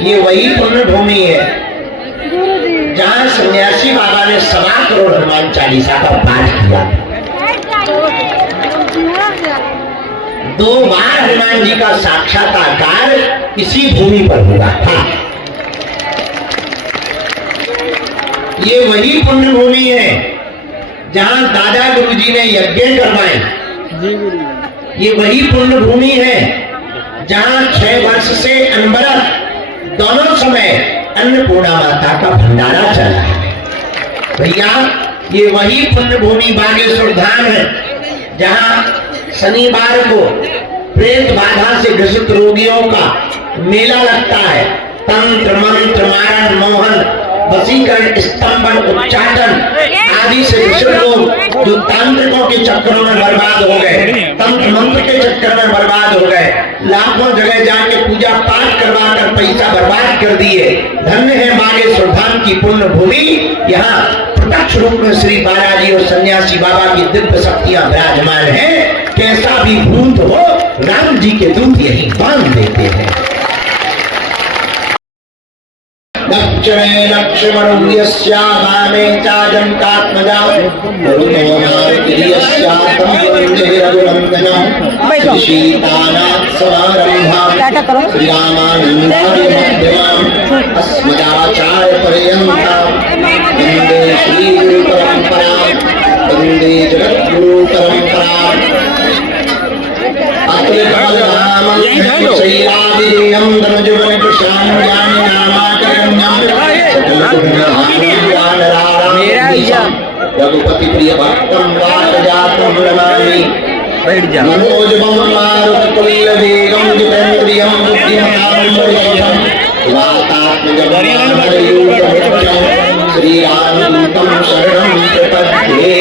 ये वही पुण्य भूमि है जहाँ सन्यासी बाबा ने 1.25 करोड़ हनुमान चालीसा का पाठ किया। 2 बार हनुमान जी का साक्षात्कार इसी भूमि पर हुआ था। ये वही पुण्य भूमि है जहाँ दादा गुरु जी ने यज्ञ करवाए। ये वही पुण्य भूमि है जहाँ 6 वर्ष से अनवरत दोनों समय अन्नपूर्णा माता का भंडारा चला है। भैया ये वही पुण्य भूमि बागेश्वर धाम है जहाँ शनिवार को प्रेत बाधा से ग्रसित रोगियों का मेला लगता है। तंत्र मंत्र मारण मोहन वशीकरण स्तंभन उच्चाटन आदि से ग्रसित लोग जो तांत्रिकों के चक्करों में बर्बाद हो गए, तंत्र मंत्र के चक्कर में बर्बाद हो गए, लाखों जगह जाके पूजा पाठ करवा कर पैसा बर्बाद कर दिए। धन्य है बागेश्वर धाम की पुण्य भूमि। यहाँ प्रत्यक्ष रूप में श्री बालाजी और सन्यासी बाबा की दिव्य शक्तियां विराजमान है। कैसा भी भूत हो राम जी के दूत यही बांध देते हैं। दक्षिणे लक्ष्मणस्य वामे चाजन्तात्मजा वरुणो मारुतिर्यस्यातं वन्दे रघुनन्दनं सीतानाथ समारम्भां श्रीरामानन्दार्यमध्यमाम् अस्मदाचार्यपर्यन्तां वन्दे श्रीगुरुपरम्परां वन्दे जगद्गुरुपरम्पराम्। रघुपति प्रिय भक्तम वातजातम नमामि मनोजवं मारुततुल्य वेगं जितेन्द्रियं बुद्धिमतां वरिष्ठं वातात्मजं हरयूथमुख्यं श्रीरामदूतं शरणं प्रपद्ये।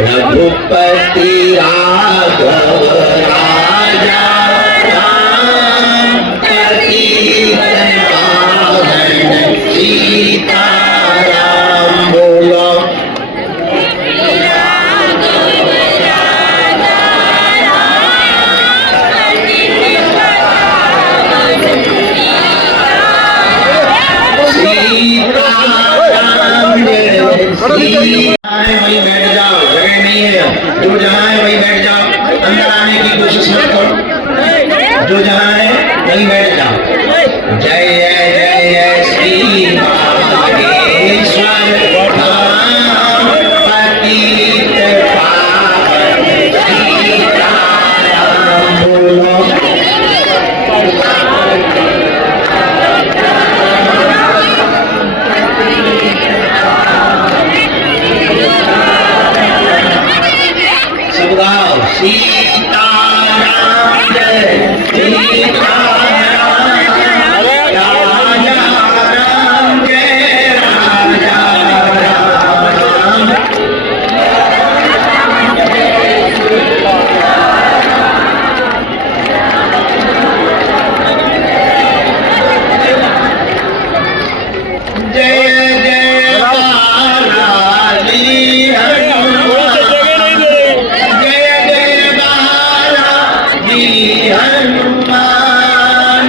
रघुपति राघव राजा राम पतित पावन सीता राम। बोलो वही बैठ जाओ, जगह नहीं है। जो जहाँ है वही बैठ जाओ, अंदर आने की कोशिश मत करो। जो जहाँ है वही बैठ जाओ। जय जय जय जय श्री बागेश्वर धाम पतित पावन सीता राम। बोलो सीता राम जय सीता राम राजा राम जय राजा राम। जय जय बालाजी हनुमान।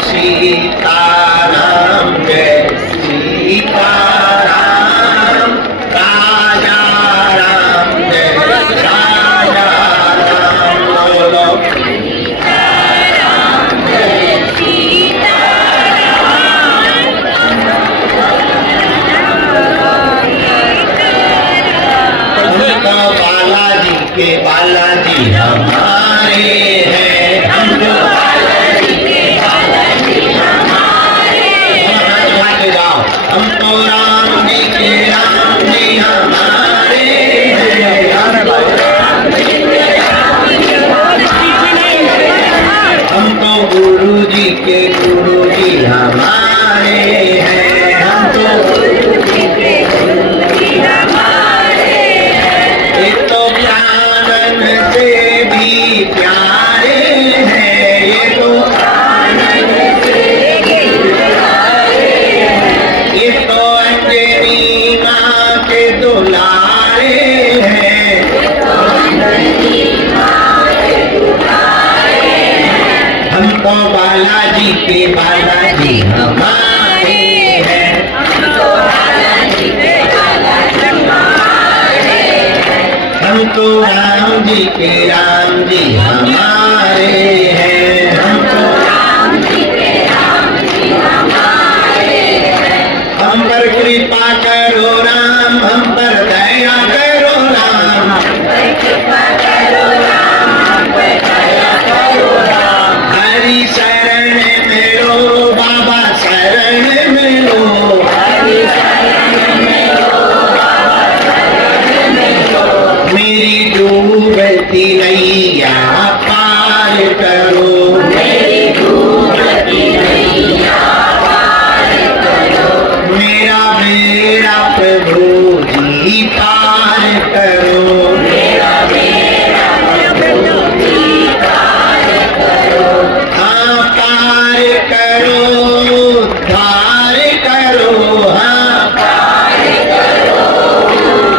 सीता राम जय सीता राम राजा राम जय राजा राम। बोलो बालाजी के बालाजी हमारे हैं, हम जो बालाजी के बालाजी हमारे हैं। जाओ हम तो राम जी के राम जी हमारे हैं। हम तो गुरु जी के गुरु जी हमारे हैं। हम तो गुरु जी के गुरु जी हमारे हैं। ये तो आनंद से भी प्यारे हैं। ये तो आनंद से भी प्यारे बालाजी हमारे हैं, हम तो बालाजी के राम जी के राम जी हमारे हैं, हम तो राम जी के राम जी हमारे हैं। हम पर कृपा करो राम, हम पर दया करो राम, हम पर कृपा करो राम, हम पर दया करो राम। हरि शरण में लो बाबा शरण में लो, हरि शरण में लो बाबा शरण में लो। मेरी डूबती नैया पार करो, मेरी डूबती नैया पार करो। मेरा बेड़ा प्रभु जी पार करो, मेरा बेड़ा प्रभु जी पार करो। हाँ पार करो, धार करो, हाँ पार करो,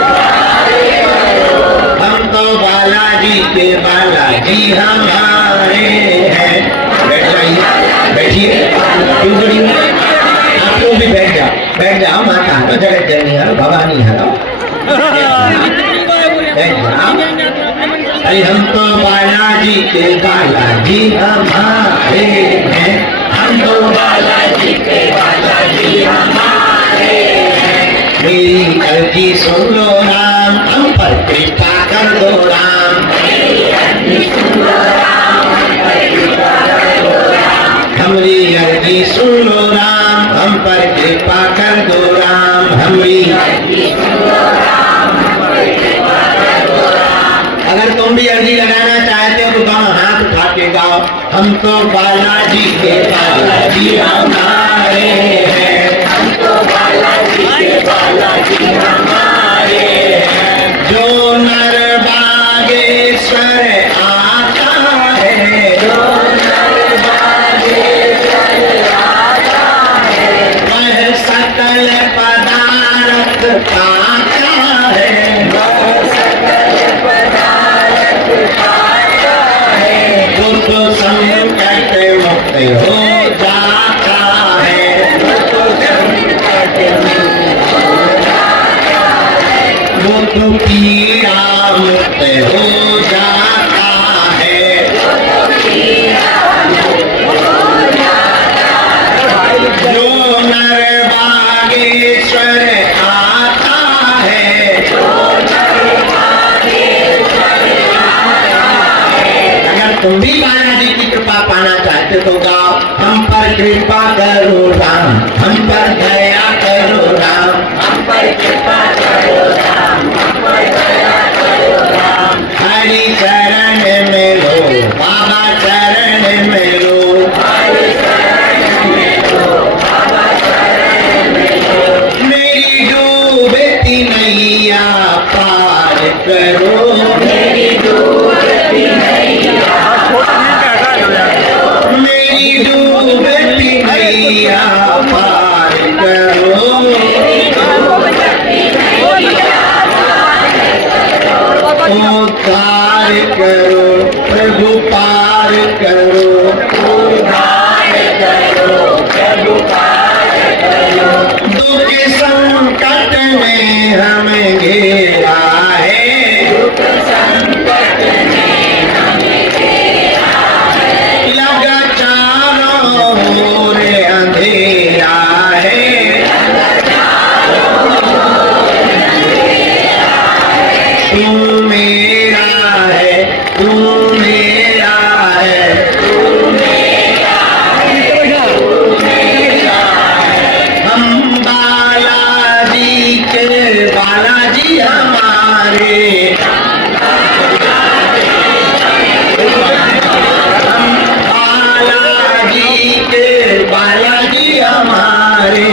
धार करो। हम तो बालाजी के बालाजी हमारे हैं। बैठ जाइए, बैठिए, क्यों खड़ी हो? आप लोग भी बैठ जाओ, बैठ जाओ। माता तो जगह चलनी है, भवानी हरो, बैठ जाओ। अरे हम तो बालाजी के बालाजी हमारे हैं, हम तो बालाजी के बालाजी हमारे हैं। मेरी अर्जी सुन लो राम, हम पर कृपा कर दो राम, मेरी अर्जी सुन लो राम, हम पर कृपा कर दो राम। हमारी अर्जी सुन लो राम, हम पर कृपा कर दो राम, हमारी अर्जी सुन लो राम, हम पर कृपा कर दो राम। अगर तुम भी अर्जी लगाना चाहते हो तो दोनों हाथ उठा के गाओ, हम तो बालाजी के बालाजी हमारे हैं, हम तो बालाजी के बालाजी हमारे हैं। जो नर बागेश्वर आता है, जो नर बागेश्वर आता है, वह सकल पदार्थ पाता है, वह सकल पदार्थ पाता है। दुख संकट मुक्त हो जाता है, दुख संकट मुक्त हो जाता है। दुख पीड़ा मुक्त हो जाता है, दुख पीड़ा मुक्त हो जाता है। जो नर बागेश्वर आता है, जो नर बागेश्वर आता है। अगर तुम भी बालाजी की कृपा पाना चाहते तो गाओ, हम पर कृपा करो राम, हम पर दया करो राम, हम पर कृपा करो राम, हम पर दया करो राम। हरि शरण में लो बाबा शरण में लो, हरि शरण में लो बाबा शरण में लो। मेरी डूबती नैया पार करो, मेरी डूबती नैया मेरी डूबती नैया पार करो, उद्धार करो प्रभु पार करो, उद्धार करो प्रभु पार करो। दुख संकट में हमें घेरा है, दुख संकट में हमें घेरा है। लगा चारों ओर अंधेरा है, लगा चारों ओर अंधेरा है। तू मेरा है, तू मेरा है, तू मेरा है, तू मेरा है। हम बालाजी के बालाजी हमारे, हम बालाजी के बालाजी हमारे,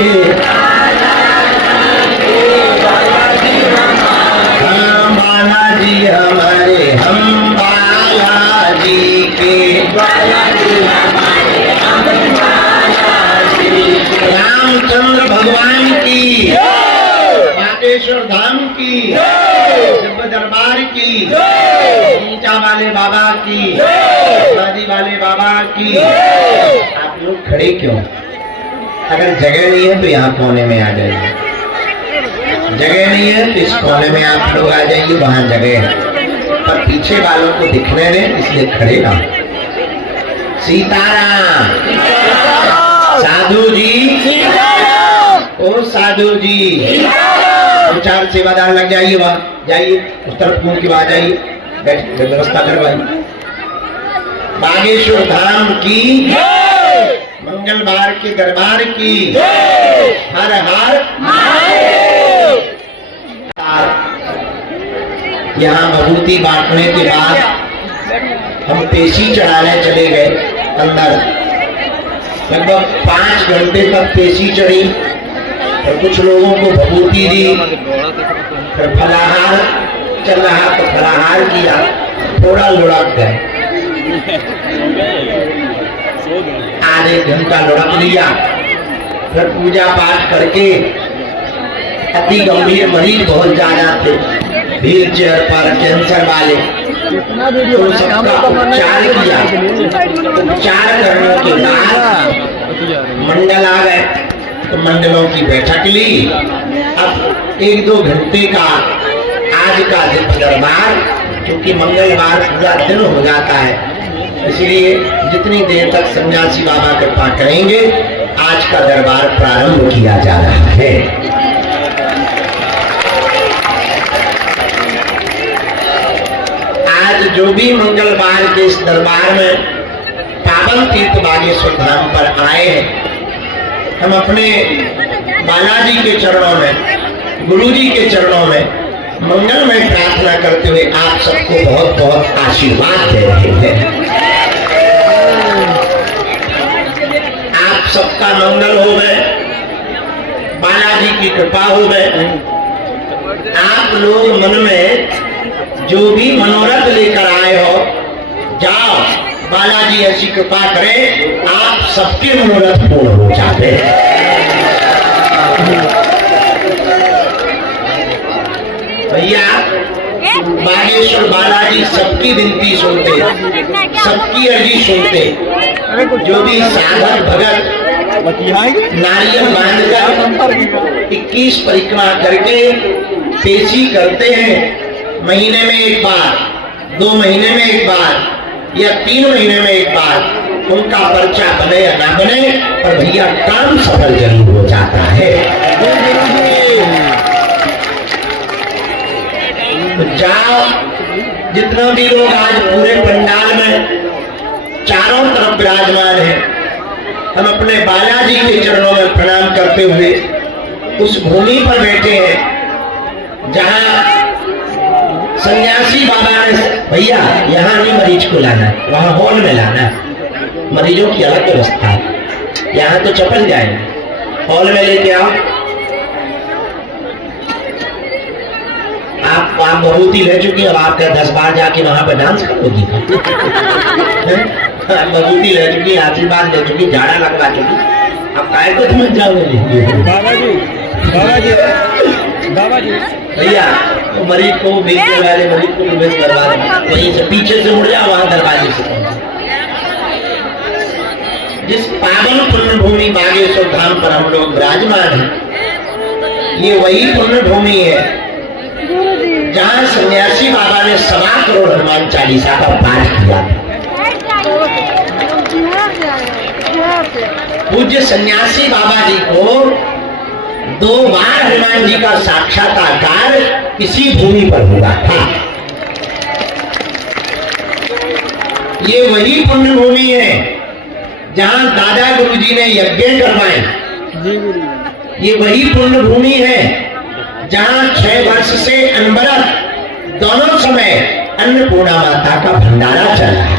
हम बालाजी हमारे, हम बालाजी के बालाजी हमारे, हम बालाजी। रामचंद्र भगवान की, बागेश्वर धाम की, दिव्य दरबार की, ऊंचा वाले बाबा की, शादी वाले बाबा की। आप लोग खड़े क्यों? अगर जगह नहीं है तो यहाँ कोने में आ जाइए, जगह नहीं है तो इस कोने में आप लोग आ जाइए, वहां जगह है, पर पीछे वालों को दिखने दें इसलिए खड़े ना। सीताराम। साधु जी, ओ साधु जी, दो चार सेवादार लग जाइए, वहां जाइए, उस तरफ घूम के वहां जाइए, बैठ व्यवस्था करवाइए। बागेश्वर धाम की, मंगलवार के दरबार की, हर हर महादेव। यहाँ भभूति बांटने के बाद हम पेशी चढ़ाने चले गए अंदर। लगभग 5 घंटे तक पेशी चढ़ी और कुछ लोगों को भभूति दी, फिर फलाहार चल रहा तो फलाहार किया, थोड़ा लुढ़क गए, आधे घंटा लुढ़क लिया, फिर पूजा पाठ करके, अति गंभीर मरीज बहुत ज्यादा थे, व्हील चेयर पर, कैंसर वाले, तो सबका उपचार किया। उपचार करने के बाद मंडल आ गए, तो मंडलों की बैठक ली। अब 1-2 घंटे का आज का दिन दरबार, क्योंकि मंगलवार पूरा दिन हो जाता है, इसलिए जितनी देर तक सन्यासी बाबा कृपा करेंगे आज का दरबार प्रारंभ किया जा रहा है। आज जो भी मंगलवार के इस दरबार में पावन तीर्थ बागेश्वर धाम पर आए हैं, हम अपने बालाजी के चरणों में, गुरु जी के चरणों में मंगलमय प्रार्थना करते हुए आप सबको बहुत बहुत आशीर्वाद दे रहे हैं। आप सबका मंगल हो गए, बालाजी की कृपा हो गए। आप लोग मन में जो भी मनोरथ लेकर आए हो, जाओ, बालाजी ऐसी कृपा करे आप सबके मनोरथ पूर्ण हो जाते हैं। भैया बागेश्वर बालाजी सबकी विनती सुनते, सबकी अर्जी सुनते। जो भी साधक भगत नारियल बांधकर 21 परिक्रमा करके पेशी करते हैं, महीने में एक बार, 2 महीने में एक बार या 3 महीने में एक बार, उनका पर्चा बने या ना बने, पर भैया काम सफल जरूर हो जाता है। तो जाओ, जितना भी लोग आज पूरे पंडाल में चारों तरफ विराजमान है, हम अपने बालाजी के चरणों में प्रणाम करते हुए उस भूमि पर बैठे हैं जहां सन्यासी बाबा ने, भैया यहाँ नहीं मरीज को लाना, वहां हॉल में लाना, मरीजों की अलग व्यवस्था है, यहाँ तो चपल जाएंगे, हॉल में लेके आओ। आप भभूति ले चुकी, अब आप 10 बार जाके वहां पर डांस करोगी। भभूति ले चुकी, आशीर्वाद ले चुकी, झाड़ा लगवा चुकी, अब काय को समझ जाओगे। बाबा जी भैया तो मरीज को बेचने वाले मरीज को प्रवेश करवा दें, वहीं से पीछे से मुड़ जाओ, वहां दरवाजे से। जिस पावन पुण्य भूमि बागेश्वर धाम पर हम लोग विराजमान हैं, ये वही पुण्य भूमि है जहाँ सन्यासी बाबा ने 1.25 करोड़ हनुमान चालीसा का पाठ किया। पूज्य सन्यासी बाबा जी को 2 बार हनुमान जी का साक्षात्कार इसी भूमि पर हुआ था। ये वही पुण्य भूमि है जहां दादा गुरु जी ने यज्ञ करवाए। ये वही पुण्य भूमि है जहां 6 वर्ष से अनवरत दोनों समय अन्नपूर्णा माता का भंडारा चल रहा है।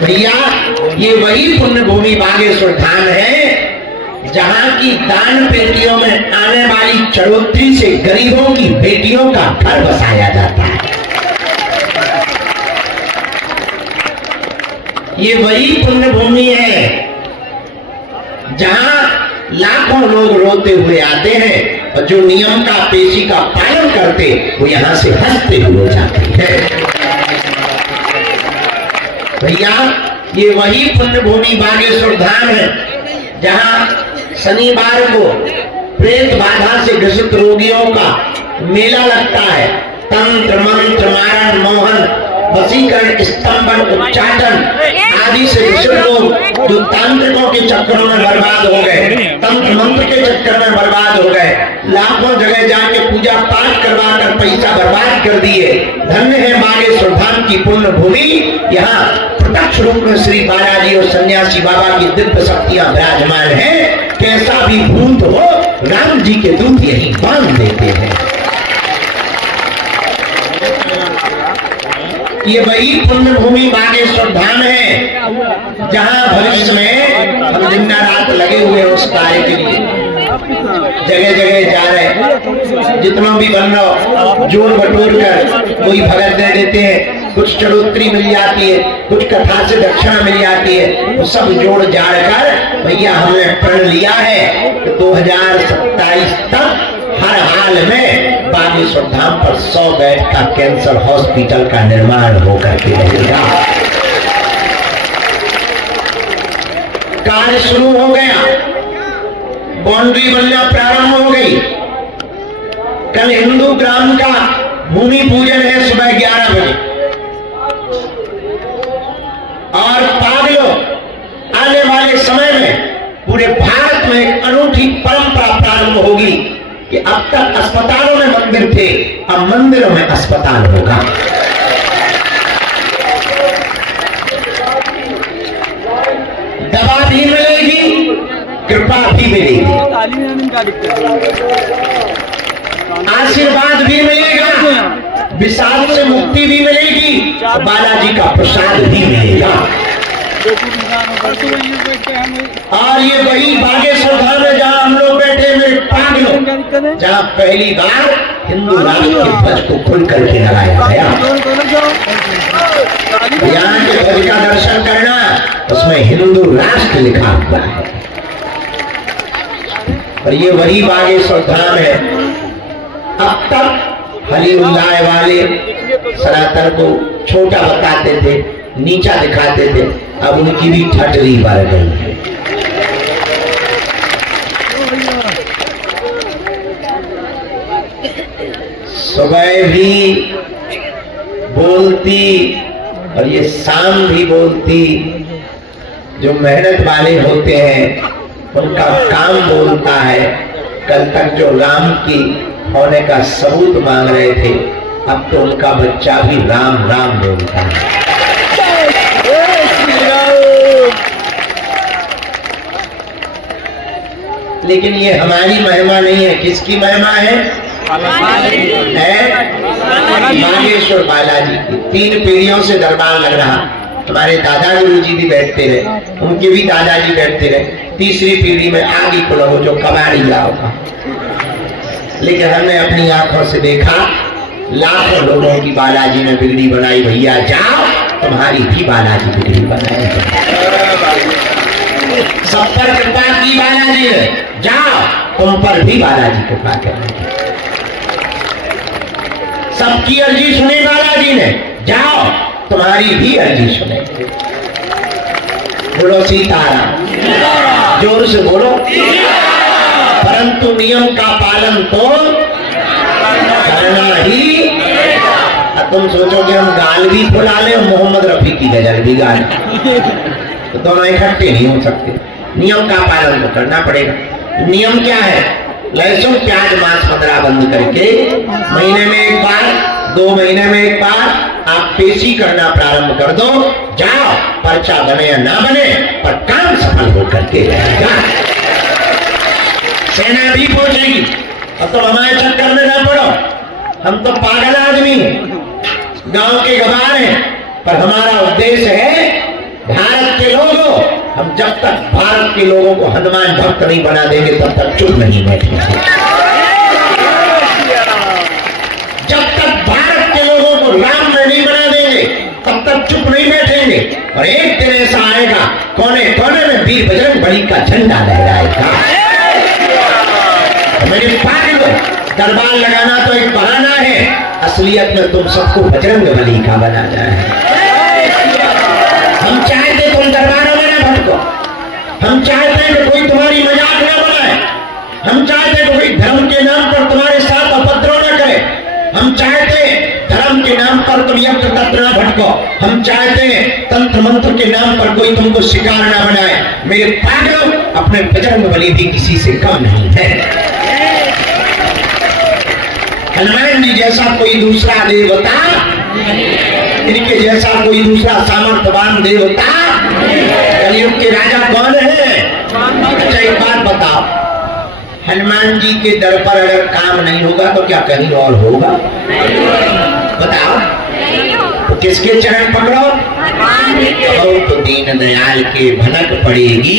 भैया ये वही पुण्य भूमि बागेश्वर धाम है जहां की दान पेटियों में आने वाली चढ़ोतरी से गरीबों की बेटियों का घर बसाया जाता है। ये वही पुण्य भूमि है जहां लाखों लोग रोते हुए आते हैं और जो नियम का पेशी का पालन करते वो यहां से हंसते हुए जाते हैं। भैया ये वही पुण्य भूमि बागेश्वर धाम है जहां शनिवार को प्रेत बाधा से ग्रसित रोगियों का मेला लगता है। तंत्र मंत्र मारण मोहन वशीकरण स्तंभन उच्चाटन आदि से ग्रसित लोग जो तांत्रिकों के चक्करों में बर्बाद हो गए, तंत्र मंत्र के चक्कर में बर्बाद हो गए, लाखों जगह जाके पूजा पाठ करवा कर पैसा बर्बाद कर दिए। धन्य है बागेश्वर धाम की पुण्य भूमि। यहाँ प्रत्यक्ष रूप में श्री बालाजी और सन्यासी बाबा की दिव्य शक्तियां विराजमान है। कैसा भी भूत हो राम जी के दूत यही बांध देते हैं। ये वही पुण्य भूमि बागेश्वर धाम है जहां भविष्य में हम दिन रात लगे हुए उस कार्य के लिए जगह जगह जा रहे। जितना भी बन रहा जोड़ बटोर कर कोई भगत दे देते हैं, कुछ चढ़ोतरी मिल जाती है, कुछ कथा से दक्षिणा मिल जाती है, वो सब जोड़ जाड़ कर भैया हमने प्रण लिया है 2027 तक हर हाल में बागेश्वर धाम पर 100 बेड का कैंसर हॉस्पिटल का निर्माण होकर के रहेगा। कार्य शुरू हो गया, बाउंड्री बनना प्रारंभ हो गई। कल हिंदू ग्राम का भूमि पूजन है सुबह 11 बजे और पागलों आने वाले समय में पूरे भारत में एक अनूठी परंपरा प्रारंभ होगी कि अब तक अस्पतालों में मंदिर थे, अब मंदिरों में अस्पताल होगा। दवा भी मिलेगी, कृपा भी मिलेगी, आशीर्वाद भी मिलेगा, विषाद से मुक्ति भी मिलेगी, बालाजी का प्रसाद भी मिलेगा। और ये वही बागेश्वर धाम है जहाँ हम लोग बैठे मेरे पागलों, जहाँ पहली बार हिंदू राष्ट्र के ध्वज को खुल करके लगाया गया। यहाँ के ध्वज का दर्शन करना, उसमें हिंदू राष्ट्र लिखा हुआ है। और ये वही बागेश्वर धाम है। अब तक हलीउल्लाह वाले सनातन को छोटा बताते थे, नीचा दिखाते थे, अब उनकी भी ठटरी बढ़ गई है। सुबह भी बोलती और ये शाम भी बोलती। जो मेहनत वाले होते हैं उनका काम बोलता है। कल तक जो राम की होने का सबूत मांग रहे थे, अब तो उनका बच्चा भी राम राम बोलता है। लेकिन ये हमारी महिमा नहीं है, किसकी महिमा है? बागेश्वर बालाजी की। 3 पीढ़ियों से दरबार लग रहा। हमारे दादा गुरुजी भी बैठते रहे, उनके भी दादाजी बैठते रहे। 3री पीढ़ी में आगे को लगो जो कबाड़ी लाओ का। लेकिन हमने अपनी आंखों से देखा, लाखों लोगों की बालाजी ने बिगड़ी बनाई। भैया जाओ, तुम्हारी भी बालाजी बिगड़ी बनाई। सब पर कृपा की बालाजी ने, जाओ तुम पर भी बालाजी कृपा करेंगे। सबकी अर्जी सुने बालाजी ने, जाओ तुम्हारी भी अर्जी सुने। बोलो सीताराम, जोर से बोलो। परंतु नियम का पालन तो करना ही। तुम सोचोगे हम गाल भी फुला ले, मोहम्मद रफी की गजल भी गा ले, तो दोनों इकट्ठे नहीं हो सकते। नियम का पालन तो करना पड़ेगा। नियम क्या है? लहसुन प्याज मांस मदिरा बंद करके महीने में एक बार, 2 महीने में एक बार आप पेशी करना प्रारंभ कर दो। जाओ, पर्चा बने या ना बने, पर काम सफल होकर के रहेगा। सेना भी पहुंचेगी। अब तो हमारे चक्कर में ना पड़ो, हम तो पागल आदमी गांव के गवार हैं, पर हमारा उद्देश्य है भारत के लोगों, हम जब तक भारत के लोगों को हनुमान भक्त नहीं बना देंगे तब तक चुप नहीं बैठेंगे। जब तक भारत के लोगों को राम में नहीं बना देंगे तब तक चुप नहीं बैठेंगे। और एक दिन ऐसा आएगा, कोने कोने में वीर बजरंगबली का झंडा लहराएगा। मेरे पागलों, दरबार लगाना तो एक बहाना है, असलियत में तुम सबको बजरंगबली का बनाना है। हम चाहते तुम दरबारों में ना भटको, हम चाहते हैं कि कोई तुम्हारे हम चाहते कोई धर्म के नाम पर तुम्हारे साथ उपद्रव न करे, हम चाहते धर्म के नाम पर तुम यत्र तत्र न भटको, हम चाहते तंत्र मंत्र के नाम पर कोई तुमको शिकार ना बनाए। मेरे पागलों, अपने बजरंग बली भी किसी से कम नहीं है। हनुमान जी जैसा कोई दूसरा देवता, इनके जैसा कोई दूसरा सामर्थ्यवान देवता, कलयुग के राजा कौन है? अच्छा एक बात बताओ, हनुमान जी के दर पर अगर काम नहीं होगा तो क्या कहीं और होगा? बताओ, तो किसके चरण पकड़ो? तो दीन दयाल के भनक पड़ेगी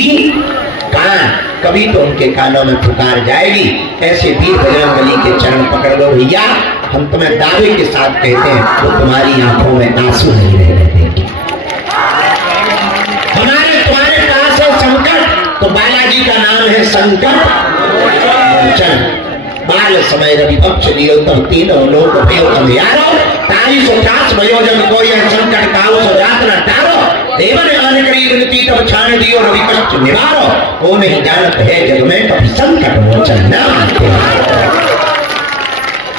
कान, कभी तो उनके कानों में पुकार जाएगी। ऐसे वीर बजरंग बली के चरण पकड़ लो भैया, हम तुम्हें दावे के साथ कहते हैं वो तो तुम्हारी आंखों में आंसू नहीं रहने देंगे। हमारे तुम्हारे पास है संकट, तो बालाजी का नाम है संकट मोचन। बाल समय रवि पक्ष निरंतर तीनों लोक भयो अंधियारो, ताई सो त्रास भयो जन कोई संकट काऊ सो जात न टारो, देवन आन करी विनती तब छान दियो रवि कष्ट निवारो, को नहीं जानत है जग में कभी संकट मोचन नाम।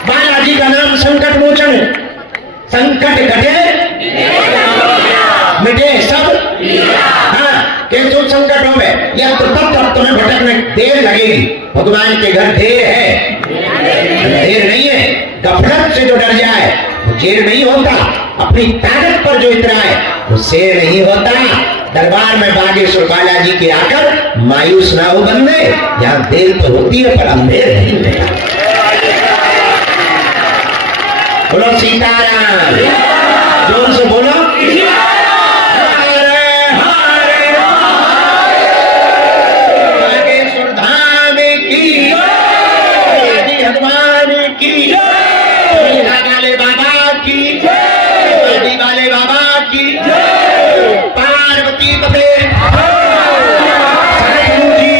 बालाजी का नाम संकट मोचन है। संकट घटे मिटे सब, हाँ कैसो संकट हो में या तो तब तुम्हें भटकने देर लगेगी। भगवान के घर देर है, देर नहीं है। गफलत से जो डर जाए वो जेर नहीं होता, अपनी ताकत पर जो इतराए वो शेर नहीं होता। दरबार में बागेश्वर बालाजी के आकर मायूस ना हो बंदे, यहाँ देर तो होती है पर अंधेर नहीं होता। बोलो सीताराम, जोर से बोलो बागेश्वर धाम की, हनुमान की, वाले बाबा की, वाले बाबा की, पार्वती पते साधु जी,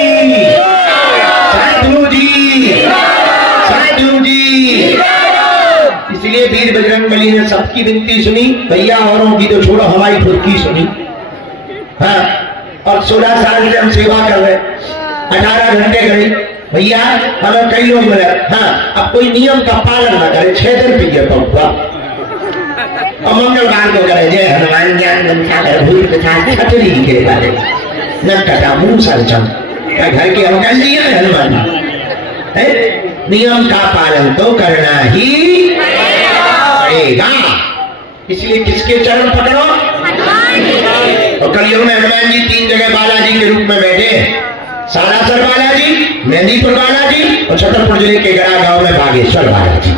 साधु जी, साधु जी। इसलिए वीर बजरंग बली ने सबकी विनती सुनी, भैया औरों की तो छोड़ो हमारी खुद की सुनी। हाँ, और 16 साल से हम सेवा कर रहे, 18 घंटे गए भैया, हमें कई लोग मिले। हाँ, अब कोई नियम का पालन न करे, 6 दिन पी गया पहुंचा और मंगलवार को करे जय हनुमान ज्ञान भूल तथा खतरी के बारे न कटा मुंह सरचम, घर के अंकल जी है हनुमान है। नियम का पालन तो करना ही पड़ेगा। इसलिए किसके चरण पकड़ो? और कलयुग में हनुमान जी 3 जगह बालाजी के रूप में बैठे, सालासर बालाजी, मेहंदीपुर बालाजी और छतरपुर जिले के गड़ा गांव में बागेश्वर बालाजी।